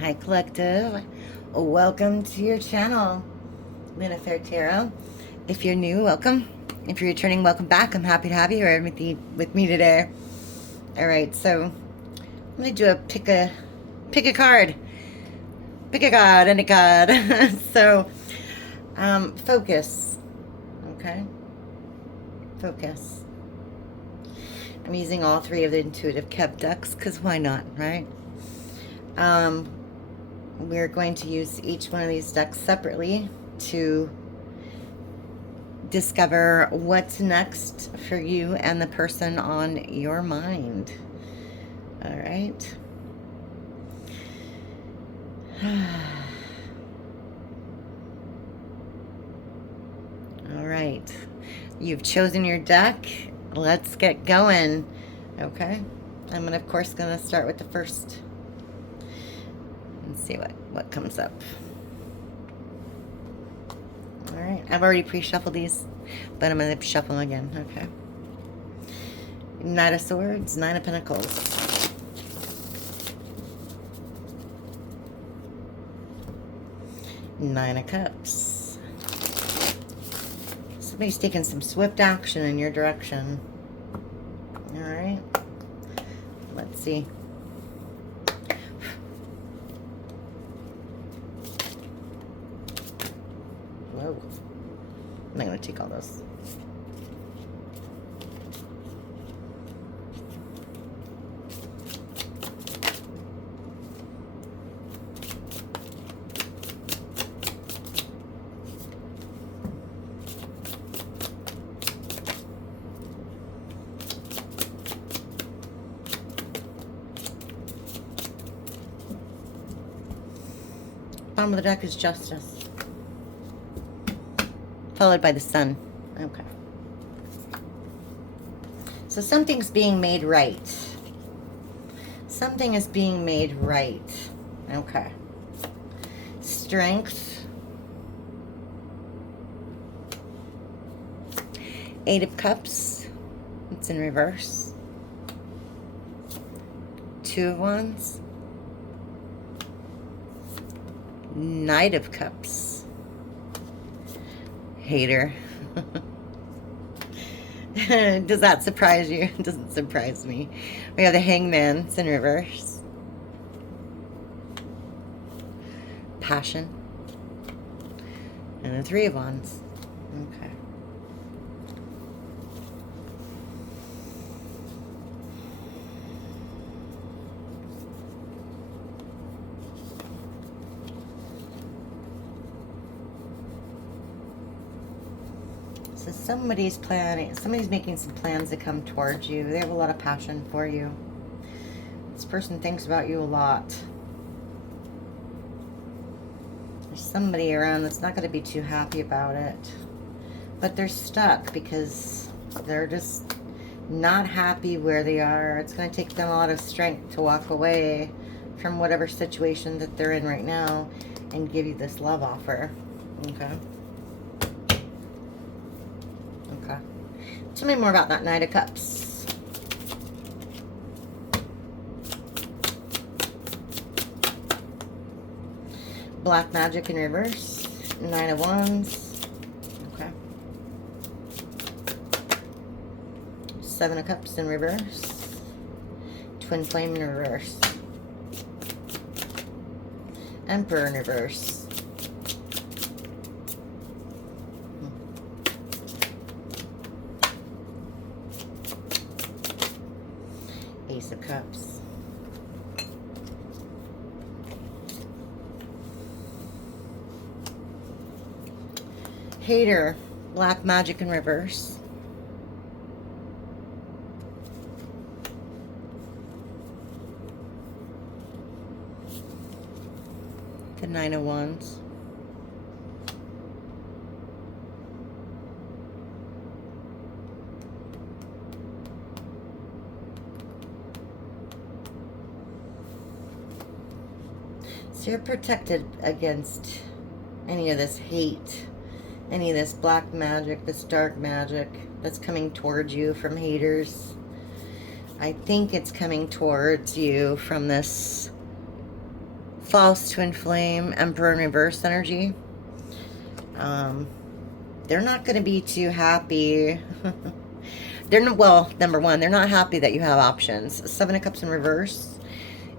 Hi Collective, welcome to your channel, LunaFae Tarot. If you're new, welcome. If you're returning, welcome back. I'm happy to have you here with me today. All right, so I'm gonna do a pick a card, pick a card, any card. So, focus. Okay, focus. I'm using all three of the intuitive kept decks because why not, right? We're going to use each one of these decks separately to discover what's next for you and the person on your mind. All right. All right. You've chosen your deck. Let's get going. Okay. I'm gonna, of course, gonna start with the first and see what comes up. All right. I've already pre-shuffled these, but I'm gonna shuffle them again. Okay. Knight of Swords, Nine of Pentacles. Nine of Cups. Somebody's taking some swift action in your direction. All right. Let's see. Whoa. I'm not going to take all those. Bottom of the deck is Justice, followed by the Sun. Okay. So something's being made right. Something is being made right. Okay. Strength. Eight of Cups. It's in reverse. Two of Wands. Knight of Cups. Hater. Does that surprise you? It doesn't surprise me. We have the Hangman. It's in reverse. Passion. And the Three of Wands. Okay. So somebody's making some plans to come towards you. They have a lot of passion for you. This person thinks about you a lot. There's somebody around that's not going to be too happy about it. But they're stuck because they're just not happy where they are. It's going to take them a lot of strength to walk away from whatever situation that they're in right now and give you this love offer. Okay. Okay. Tell me more about that Knight of Cups. Black Magic in reverse. Nine of Wands. Okay. Seven of Cups in reverse. Twin Flame in reverse. Emperor in reverse. Ace of Cups. Hater. Black Magic in reverse. The Nine of Wands. So you're protected against any of this hate, any of this black magic, this dark magic that's coming towards you from haters. I think it's coming towards you from this False twin flame, Emperor in reverse energy. They're not going to be too happy. Well, number one, they're not happy that you have options. Seven of Cups in reverse,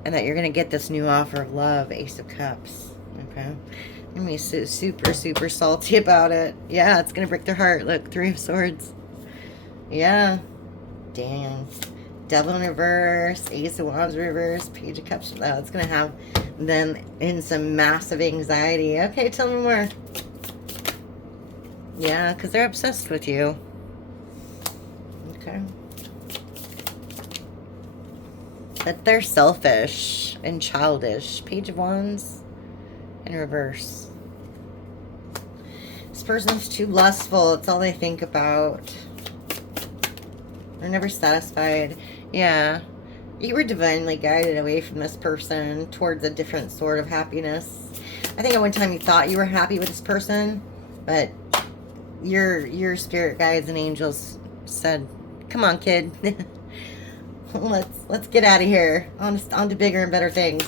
and that you're going to get this new offer of love, Ace of Cups. Okay. I'm going to be super, super salty about it. Yeah, it's going to break their heart. Look, Three of Swords. Yeah. Dang. Devil in reverse, Ace of Wands reverse, Page of Cups. Oh, it's going to have them in some massive anxiety. Okay, tell me more. Yeah, because they're obsessed with you. Okay. But they're selfish and childish. Page of Wands in reverse. This person's too lustful. It's all they think about. They're never satisfied. Yeah. You were divinely guided away from this person towards a different sort of happiness. I think at one time you thought you were happy with this person, but your spirit guides and angels said, "Come on, kid. let's get out of here. On to bigger and better things."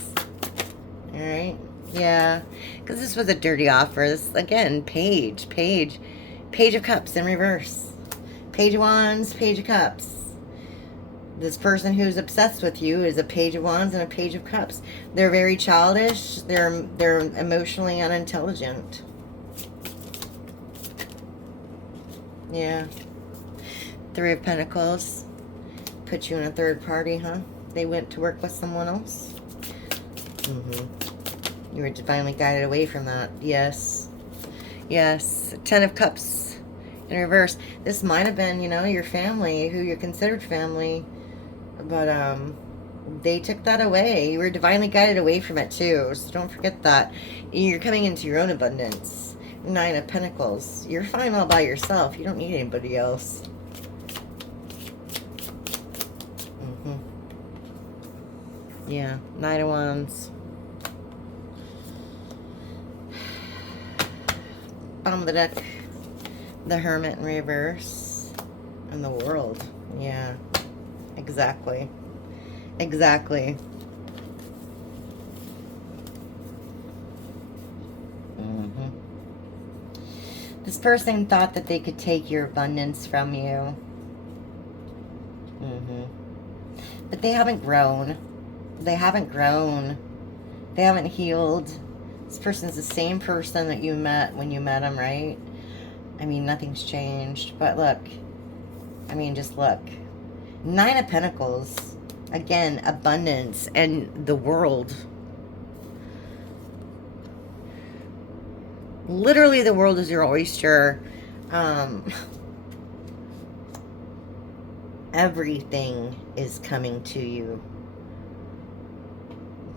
All right. Yeah. Because this was a dirty offer. This, again, Page of Cups in reverse. Page of Wands, Page of Cups. This person who's obsessed with you is a Page of Wands and a Page of Cups. They're very childish. They're emotionally unintelligent. Yeah. Three of Pentacles. Put you in a third party, huh? They went to work with someone else? You were divinely guided away from that. Yes. Yes. Ten of Cups in reverse. This might have been, you know, your family, who you considered family. But, they took that away. You were divinely guided away from it, too. So don't forget that. You're coming into your own abundance. Nine of Pentacles. You're fine all by yourself. You don't need anybody else. Yeah. Knight of Wands. Bottom of the deck. The Hermit in reverse. And the World. Yeah. Exactly. Exactly. This person thought that they could take your abundance from you. But they haven't grown. They haven't grown. They haven't healed. This person's the same person that you met when you met them, right? I mean, nothing's changed. But look. I mean, just look. Nine of Pentacles. Again, abundance and the world. Literally, the world is your oyster. Everything is coming to you.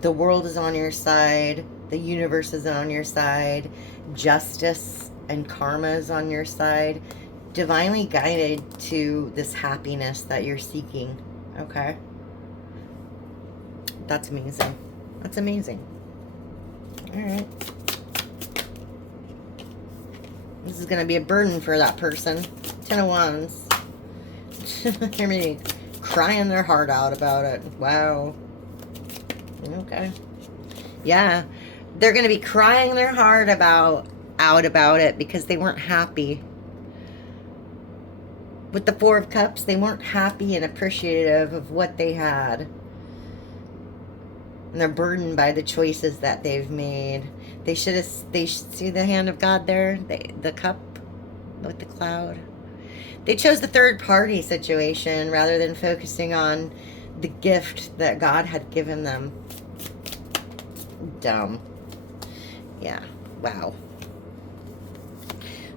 The world is on your side. The universe is on your side. Justice and karma is on your side. Divinely guided to this happiness that you're seeking. Okay? That's amazing. That's amazing. Alright. This is going to be a burden for that person. Ten of Wands. Hear me crying their heart out about it. Wow. Okay. Yeah. They're going to be crying their heart out about it because they weren't happy. With the Four of Cups, they weren't happy and appreciative of what they had. And they're burdened by the choices that they've made. They should see the hand of God there, the cup with the cloud. They chose the third party situation rather than focusing on the gift that God had given them. Dumb. Yeah. Wow.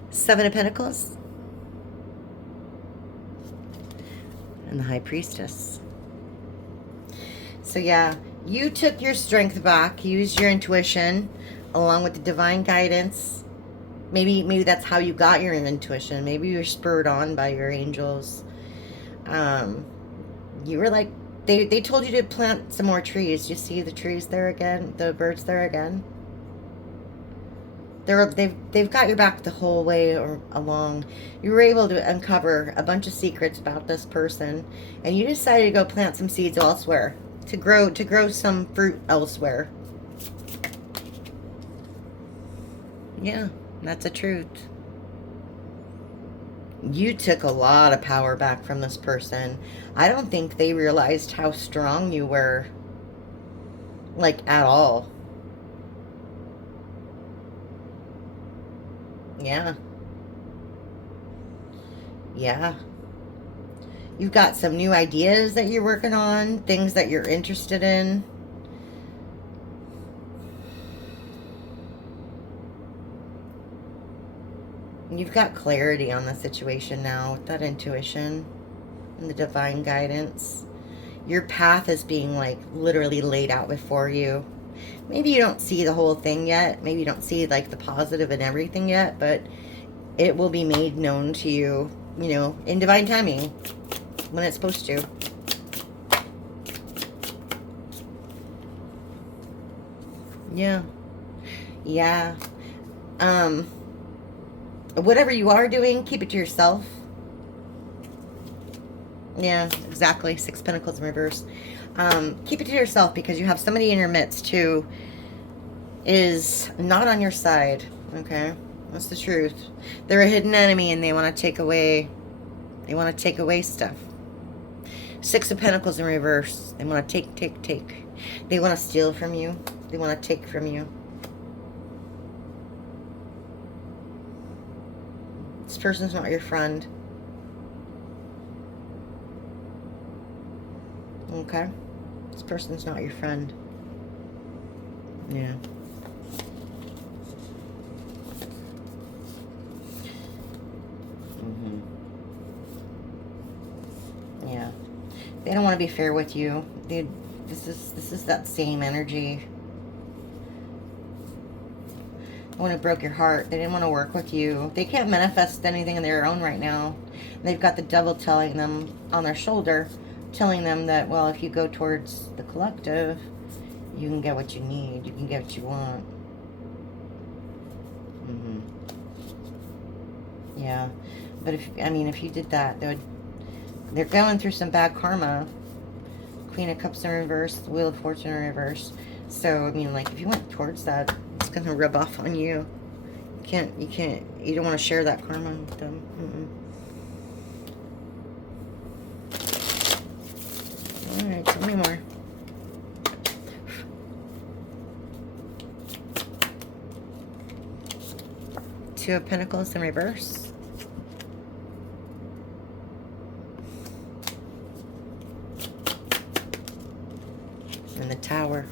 Seven of Pentacles. And the High Priestess. So yeah, you took your strength back, used your intuition, along with the divine guidance. Maybe that's how you got your intuition. Maybe you were spurred on by your angels. You were like, they told you to plant some more trees. You see the trees there again? The birds there again? They've got your back the whole way along. You were able to uncover a bunch of secrets about this person, and you decided to go plant some seeds elsewhere, to grow some fruit elsewhere. Yeah, that's the truth. You took a lot of power back from this person. I don't think they realized how strong you were, like, at all. Yeah. Yeah. You've got some new ideas that you're working on, things that you're interested in. You've got clarity on the situation now with that intuition and the divine guidance. Your path is being, like, literally laid out before you. Maybe you don't see the whole thing yet. Maybe you don't see, like, the positive in everything yet, but it will be made known to you, you know, in divine timing when it's supposed to. Yeah. Yeah. Whatever you are doing, keep it to yourself. Yeah, exactly. Six Pentacles in reverse. Keep it to yourself because you have somebody in your midst who is not on your side. Okay? That's the truth. They're a hidden enemy and they want to take away stuff. Six of Pentacles in reverse. They want to take. They want to steal from you. They want to take from you. This person's not your friend. Okay? This person's not your friend. Yeah. Yeah. They don't want to be fair with you. This is that same energy. When it broke your heart, they didn't want to work with you. They can't manifest anything on their own right now. They've got the devil telling them on their shoulder, telling them that, well, if you go towards the collective, you can get what you need. You can get what you want. Yeah. But if you did that, they're going through some bad karma. Queen of Cups in reverse, Wheel of Fortune in reverse. So, I mean, like, if you went towards that, it's going to rub off on you. You don't want to share that karma with them. All right, tell me more. Two of Pentacles in reverse. And the Tower.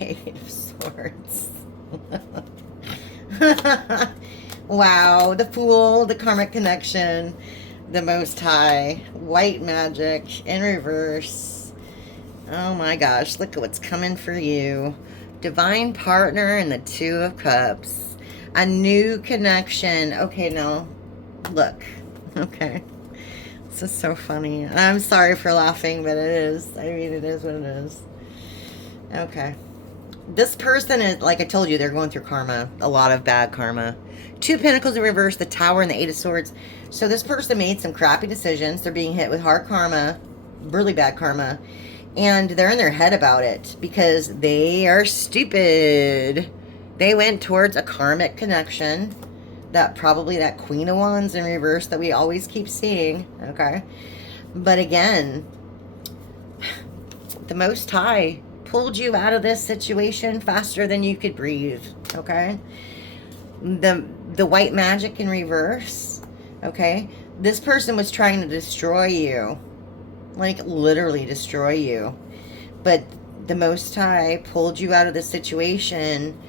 Eight of Swords. Wow, the Fool, the Karmic Connection, the Most High, White Magic in reverse. Oh my gosh, look at what's coming for you. Divine Partner and the Two of Cups. A new connection. Okay, now, look. Okay. This is so funny. I'm sorry for laughing, but it is. I mean, it is what it is. Okay. This person is, like I told you, they're going through karma. A lot of bad karma. Two Pentacles in reverse, the Tower and the Eight of Swords. So this person made some crappy decisions. They're being hit with hard karma. Really bad karma. And they're in their head about it because they are stupid. They went towards a karmic connection. That Queen of Wands in reverse that we always keep seeing. Okay. But again, the Most High pulled you out of this situation faster than you could breathe. Okay. The White Magic in reverse. Okay. This person was trying to destroy you. Like, literally destroy you. But the Most High pulled you out of the situation,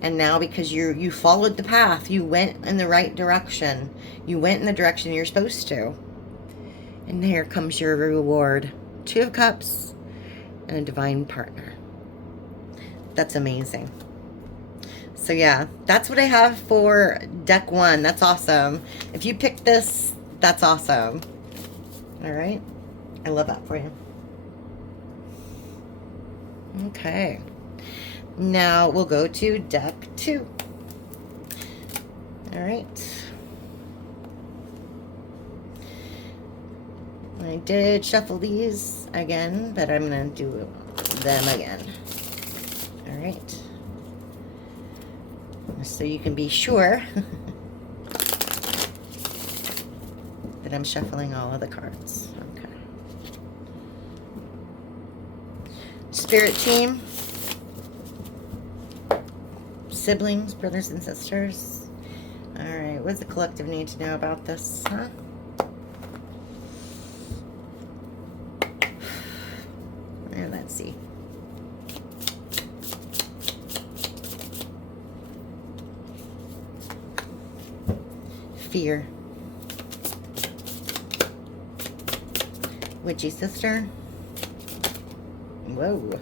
and now because you followed the path, you went in the right direction. You went in the direction you're supposed to. And here comes your reward. Two of Cups and a Divine Partner. That's amazing. So yeah, that's what I have for deck one. That's awesome. If you picked this, that's awesome. All right. I love that for you. Okay. Now we'll go to deck two. All right. I did shuffle these again, but I'm going to do them again. All right. So you can be sure that I'm shuffling all of the cards. Okay. Spirit team. Siblings, brothers and sisters. All right. What does the collective need to know about this, huh? Let's see. Fear. Witchy sister. Whoa.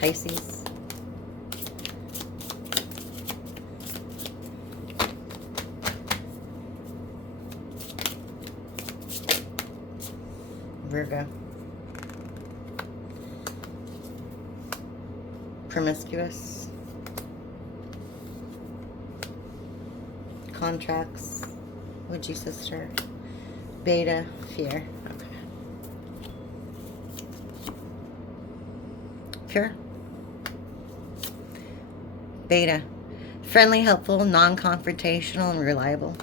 Pisces. Virgo. Promiscuous. Contracts. Witchy sister. Beta. Fear. Okay. Pure. Beta. Friendly, helpful, non-confrontational, and reliable.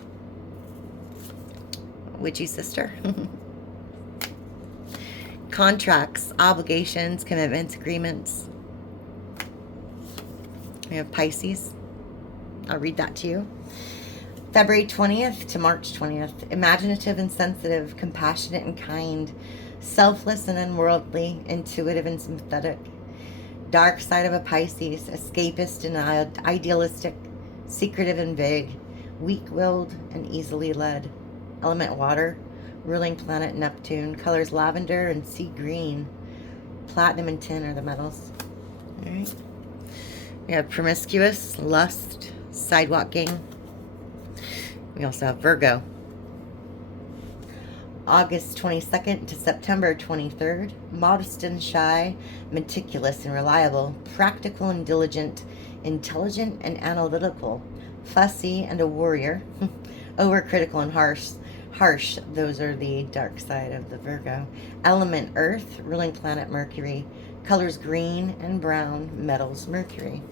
Witchy sister. Contracts, obligations, commitments, agreements. We have Pisces. I'll read that to you. February 20th to March 20th. Imaginative and sensitive, compassionate and kind, selfless and unworldly, intuitive and sympathetic. Dark side of a Pisces, escapist and idealistic, secretive and vague, weak-willed and easily led. Element water, ruling planet Neptune, colors lavender and sea green. Platinum and tin are the metals. All right. We have promiscuous, lust, sidewalking. We also have Virgo. August 22nd to September 23rd. Modest and shy, meticulous and reliable, practical and diligent, intelligent and analytical, fussy and a warrior, overcritical and harsh. Those are the dark side of the Virgo. Element Earth, ruling planet Mercury, colors green and brown, metals Mercury.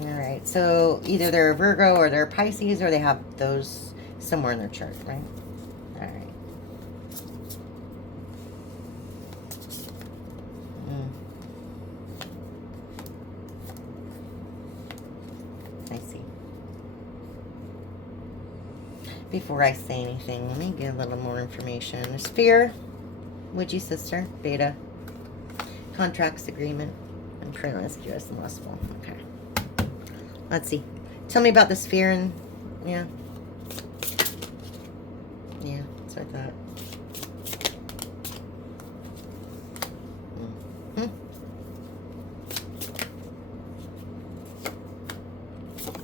All right, so either they're a Virgo or they're Pisces, or they have those somewhere in their chart, right? All right. I see. Before I say anything, let me get a little more information. There's fear, witchy sister, beta, contracts, agreement, and promiscuous and lustful. Okay. Let's see. Tell me about this fear and, yeah. Yeah, that's what I thought.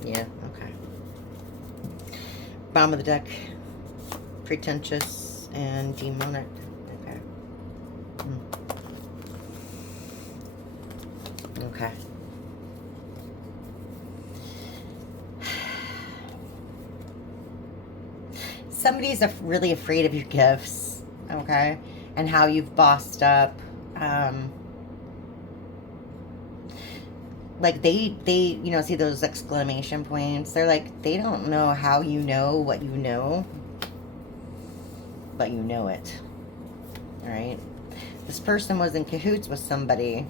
Yeah, okay. Bottom of the deck. Pretentious and demonic. Okay. Okay. Somebody's really afraid of your gifts, okay, and how you've bossed up. Like they, you know, see those exclamation points. They're like, they don't know how you know what you know, but you know it. All right. This person was in cahoots with somebody.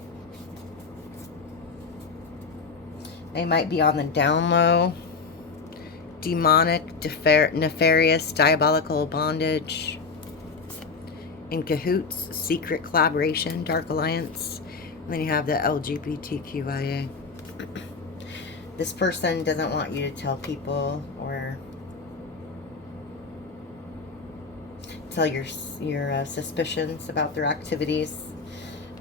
They might be on the down low. Demonic, nefarious, diabolical bondage. In cahoots, secret collaboration, dark alliance. And then you have the LGBTQIA. This person doesn't want you to tell people or tell your suspicions about their activities.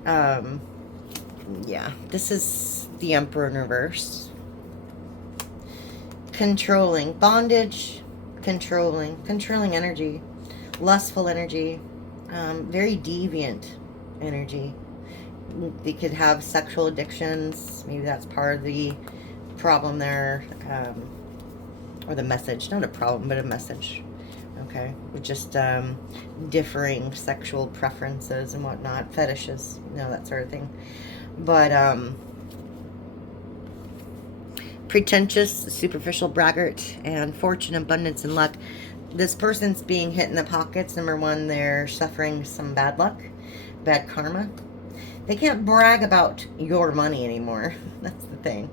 Yeah, this is the Emperor in reverse. Controlling, bondage, controlling energy, lustful energy, very deviant energy. They could have sexual addictions. Maybe that's part of the problem there. or the message, not a problem, but a message. Okay, with just differing sexual preferences and whatnot, fetishes, you know, that sort of thing. But pretentious, superficial braggart, and fortune, abundance, and luck. This person's being hit in the pockets. Number one, they're suffering some bad luck, bad karma. They can't brag about your money anymore. That's the thing.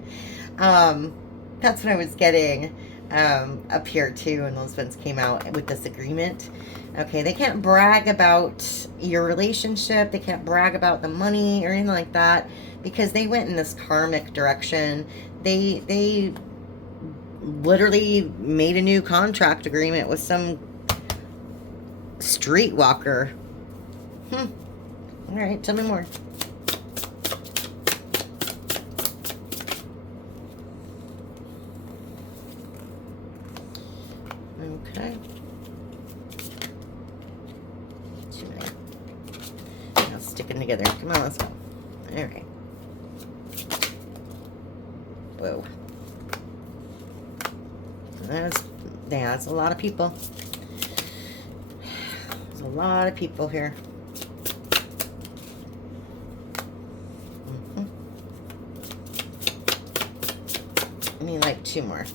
That's what I was getting up here too when those ones came out with this agreement. Okay, they can't brag about your relationship. They can't brag about the money or anything like that because they went in this karmic direction. They literally made a new contract agreement with some streetwalker. All right, tell me more. Okay. Too many. Now sticking together. Come on, let's go. All right. Whoa. That's a lot of people. There's a lot of people here. I mean, like 2 more.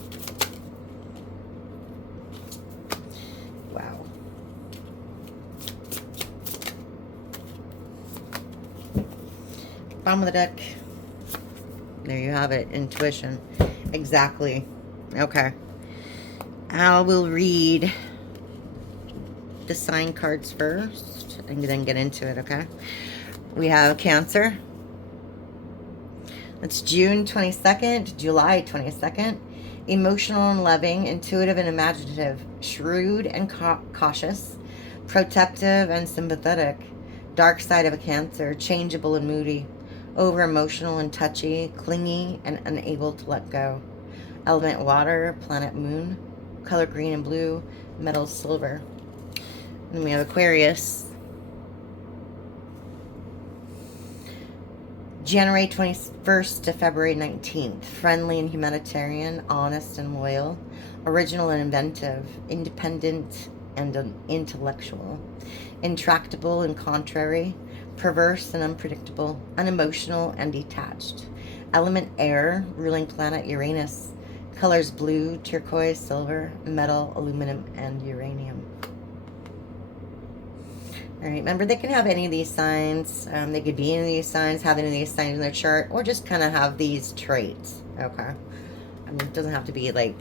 Wow. Bottom of the deck. There you have it. Intuition. Exactly. Okay. I will read the sign cards first and then get into it, okay? We have Cancer. It's June 22nd, July 22nd. Emotional and loving, intuitive and imaginative, shrewd and cautious, protective and sympathetic. Dark side of a Cancer, changeable and moody, over emotional and touchy, clingy and unable to let go. Element water, planet moon, color green and blue, metal silver. And then we have Aquarius. January 21st to February 19th. Friendly and humanitarian, honest and loyal, original and inventive, independent and intellectual, intractable and contrary, perverse and unpredictable, unemotional and detached. Element air, ruling planet Uranus. Colors blue, turquoise, silver, metal, aluminum, and uranium. All right, remember, they can have any of these signs. They could be any of these signs, have any of these signs in their chart, or just kind of have these traits, okay? I mean, it doesn't have to be, like,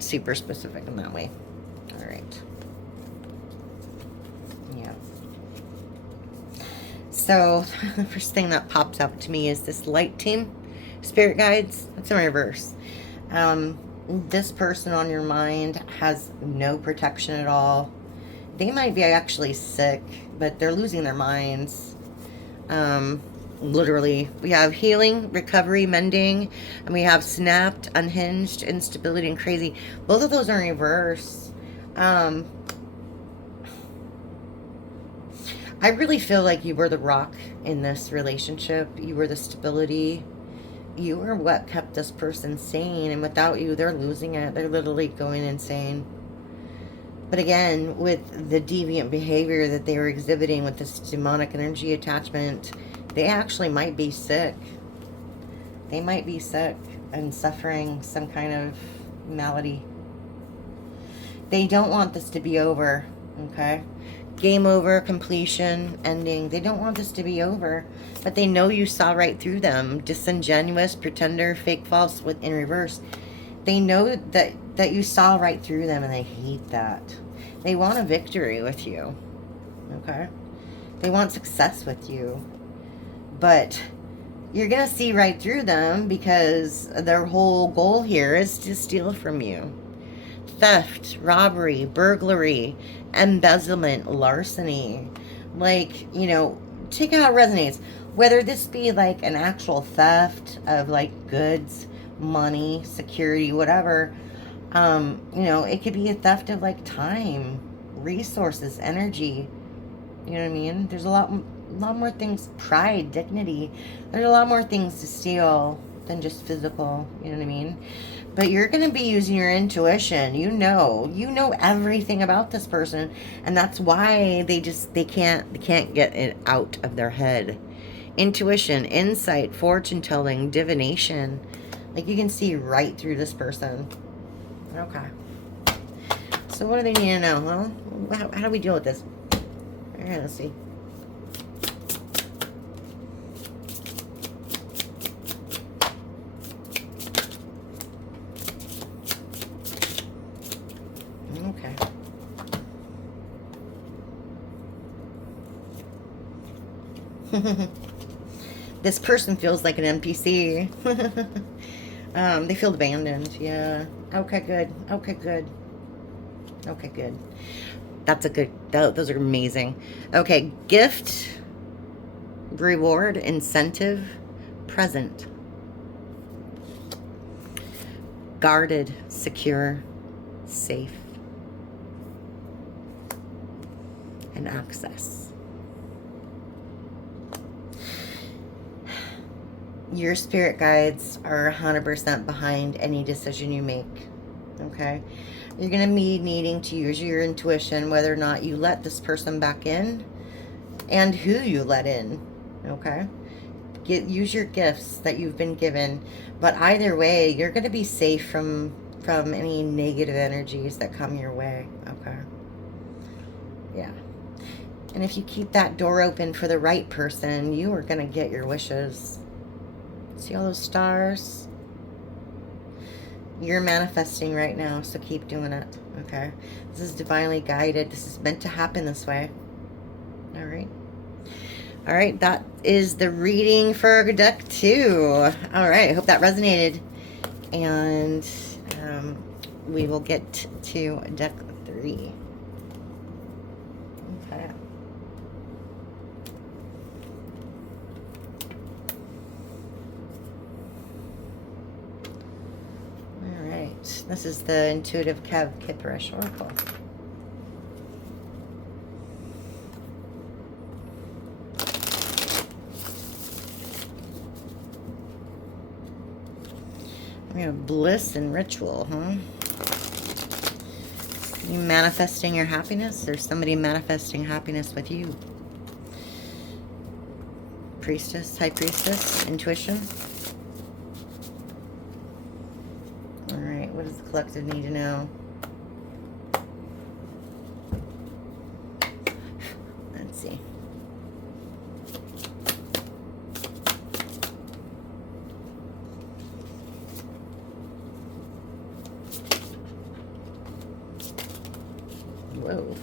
super specific in that way. All right. Yeah. So, the first thing that pops up to me is this light team, spirit guides. It's in reverse. This person on your mind has no protection at all. They might be actually sick, but they're losing their minds. Literally. We have healing, recovery, mending, and we have snapped, unhinged, instability, and crazy. Both of those are in reverse. I really feel like you were the rock in this relationship. You were the stability. You were what kept this person sane, and without you, they're losing it. They're literally going insane. But again, with the deviant behavior that they were exhibiting with this demonic energy attachment, they actually might be sick. They might be sick and suffering some kind of malady. They don't want this to be over, okay? Game over, completion, ending. They don't want this to be over, but they know you saw right through them. Disingenuous, pretender, fake, false, in reverse. They know that you saw right through them, and they hate that. They want a victory with you, okay? They want success with you, but you're going to see right through them because their whole goal here is to steal from you. Theft, robbery, burglary, embezzlement, larceny. Like, you know, take it how it resonates. Whether this be like an actual theft of like goods, money, security, whatever. You know, it could be a theft of like time, resources, energy. You know what I mean? There's a lot more things, pride, dignity. There's a lot more things to steal than just physical, you know what I mean? But you're going to be using your intuition. You know everything about this person, and that's why they can't get it out of their head. Intuition, insight, fortune telling, divination. Like, you can see right through this person. Okay. So what do they need to know? Well, how do we deal with this? All right, let's see. Okay. This person feels like an NPC. They feel abandoned. Yeah. Okay, good. Okay, good. Okay, good. That's a good... Those are amazing. Okay, gift, reward, incentive, present. Guarded, secure, safe, and access. Your spirit guides are 100% behind any decision you make, okay? You're going to be needing to use your intuition whether or not you let this person back in and who you let in, okay? Use your gifts that you've been given, but either way, you're going to be safe from any negative energies that come your way, okay? Yeah. And if you keep that door open for the right person, you are going to get your wishes. See all those stars? You're manifesting right now, so keep doing it, okay? This is divinely guided. This is meant to happen this way. All right. All right, that is the reading for deck 2. All right, I hope that resonated. And we will get to deck 3. Okay. This is the Intuitive Kev Kipperish Oracle. We have bliss and ritual, huh? You manifesting your happiness, or somebody manifesting happiness with you? Priestess, High Priestess, intuition. What does the collective need to know? Let's see. Whoa.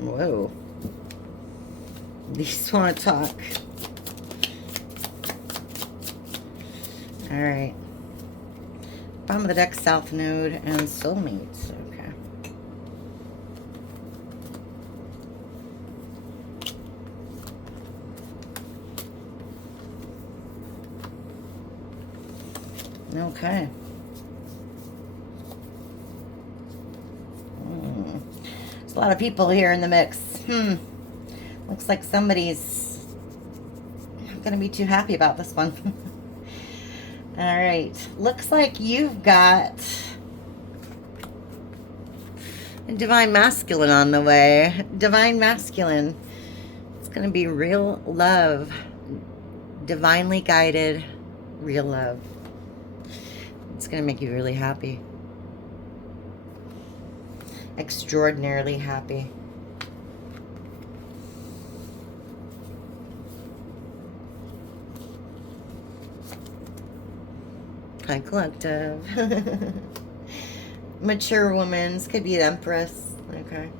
Whoa. These want to talk. Alright. Bottom of the deck, South Node, and Soulmates. Okay. Okay. There's a lot of people here in the mix. Looks like somebody's not going to be too happy about this one. All right. Looks like you've got a Divine Masculine on the way. Divine Masculine. It's going to be real love. Divinely guided real love. It's going to make you really happy. Extraordinarily happy. High Collective. Mature woman. This could be an Empress. Okay.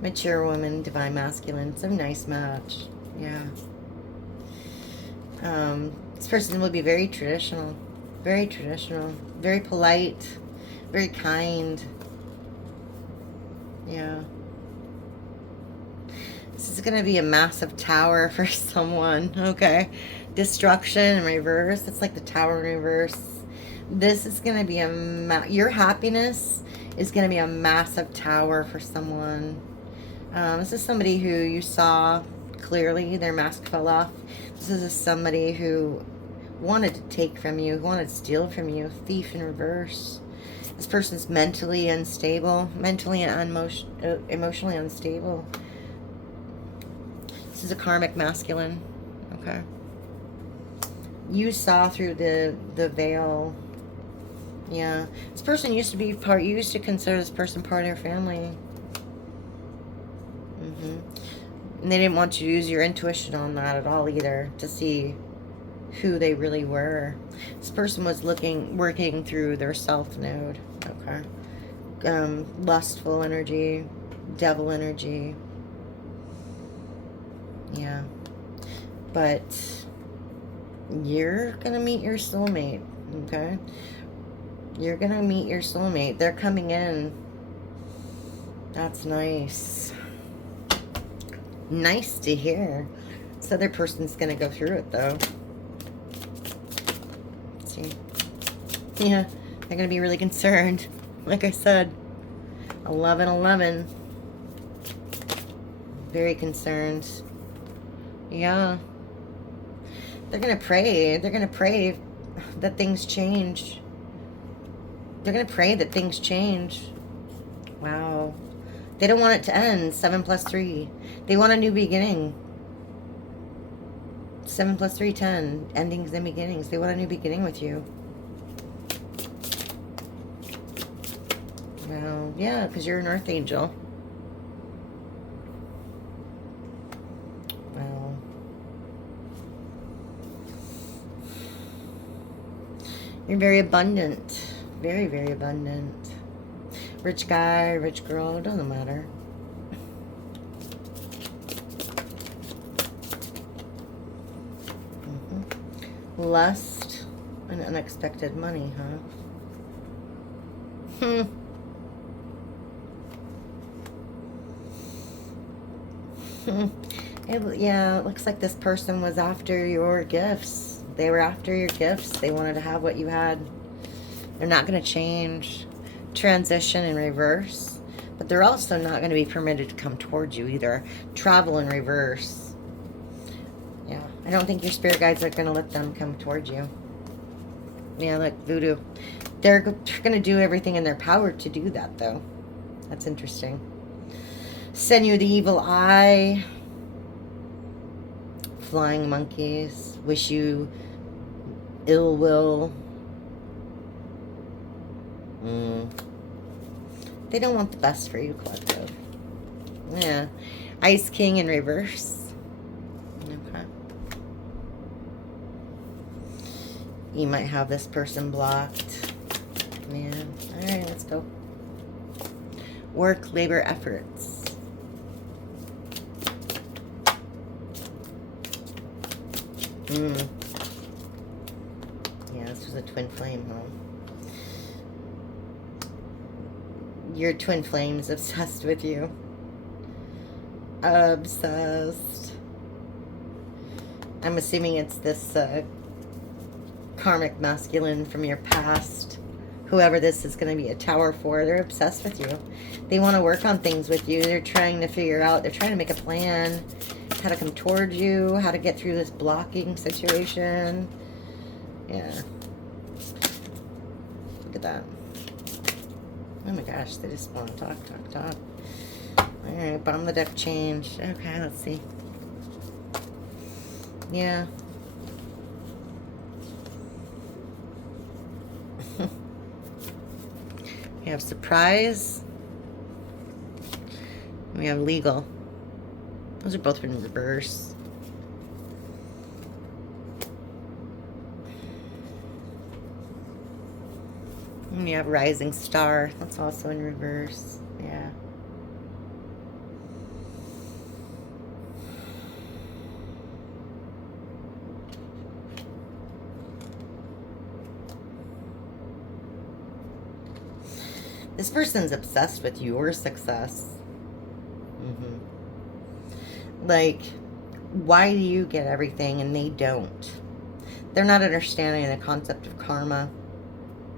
Mature woman, Divine Masculine. It's a nice match. Yeah. This person will be very traditional. Very traditional. Very polite. Very kind. Yeah. This is going to be a massive tower for someone, okay? Destruction in reverse. It's like the tower in reverse. This is going to be your happiness is going to be a massive tower for someone. This is somebody who you saw clearly, their mask fell off. This is somebody who wanted to take from you, who wanted to steal from you. Thief in reverse. This person's mentally unstable, mentally and emotionally unstable. This is a karmic masculine. Okay. You saw through the veil. Yeah. This person used to be part, you used to consider this person part of your family. And they didn't want you to use your intuition on that at all either, to see who they really were. This person was working through their self node. Okay. Lustful energy, devil energy. Yeah. But you're gonna meet your soulmate. Okay. You're gonna meet your soulmate. They're coming in. That's nice. Nice to hear. This other person's gonna go through it though. Let's see. Yeah, they're gonna be really concerned. Like I said, 11-11. Very concerned. Yeah. They're gonna pray. They're gonna pray that things change. They're gonna pray that things change. Wow. They don't want it to end. 7 + 3. They want a new beginning. 7 + 3, 10. Endings and beginnings. They want a new beginning with you. Well, yeah, because you're an earth angel. Well, you're very abundant. Very, very abundant. Rich guy, rich girl, it doesn't matter. Lust and unexpected money, huh? Yeah, it looks like this person was after your gifts. They were after your gifts. They wanted to have what you had. They're not going to change. Transition in reverse. But they're also not going to be permitted to come towards you either. Travel in reverse. Yeah, I don't think your spirit guides are going to let them come towards you. Yeah, like voodoo. They're going to do everything in their power to do that, though. That's interesting. Send you the evil eye. Flying monkeys. Wish you ill will. They don't want the best for you, collective. Yeah. Ice King in reverse. Okay. You might have this person blocked. Yeah. Alright, let's go. Work, labor, efforts. Yeah, this was a twin flame, huh? Your twin flame is obsessed with you. Obsessed. I'm assuming it's this karmic masculine from your past. Whoever this is going to be a tower for, they're obsessed with you. They want to work on things with you. They're trying to figure out, they're trying to make a plan, how to come towards you, how to get through this blocking situation. Yeah. Look at that. Oh my gosh, they just want to talk. Alright, bottom of the deck changed. Okay, let's see. Yeah. We have surprise. We have legal. Those are both in reverse. And you have rising star. That's also in reverse. Yeah. This person's obsessed with your success. Like, why do you get everything and they don't? They're not understanding the concept of karma.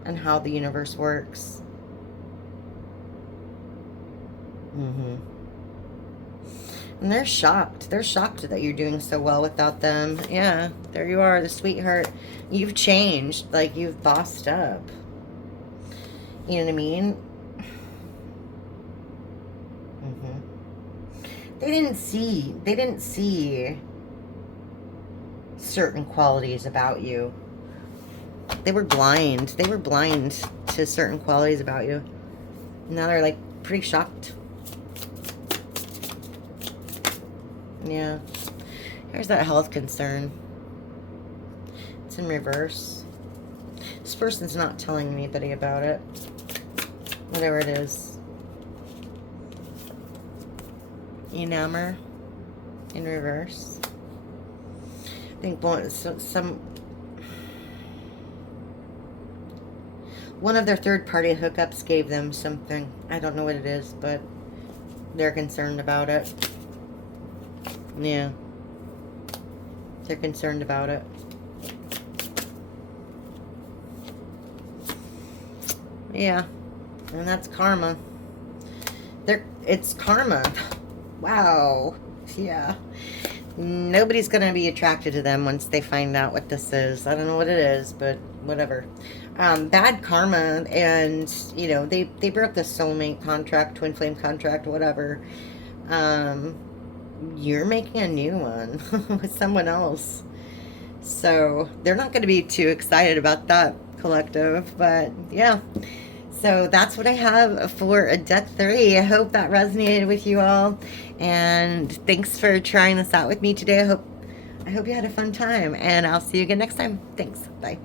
and how the universe works. And they're shocked. They're shocked that you're doing so well without them. Yeah, there you are, the sweetheart. You've changed. Like, you've bossed up. You know what I mean? They didn't see certain qualities about you. They were blind. They were blind to certain qualities about you. Now they're, like, pretty shocked. Yeah. Here's that health concern. It's in reverse. This person's not telling anybody about it. Whatever it is. Enamor in reverse. I think one of their third-party hookups gave them something. I don't know what it is, but they're concerned about it. Yeah. They're concerned about it. Yeah. And that's karma. It's karma. Wow. Yeah. Nobody's going to be attracted to them once they find out what this is. I don't know what it is, but whatever. Bad karma, and, you know, they broke the soulmate contract, twin flame contract, whatever. You're making a new one with someone else. So they're not going to be too excited about that, collective. But, yeah. So that's what I have for deck 3. I hope that resonated with you all. And thanks for trying this out with me today. I hope you had a fun time. And I'll see you again next time. Thanks. Bye.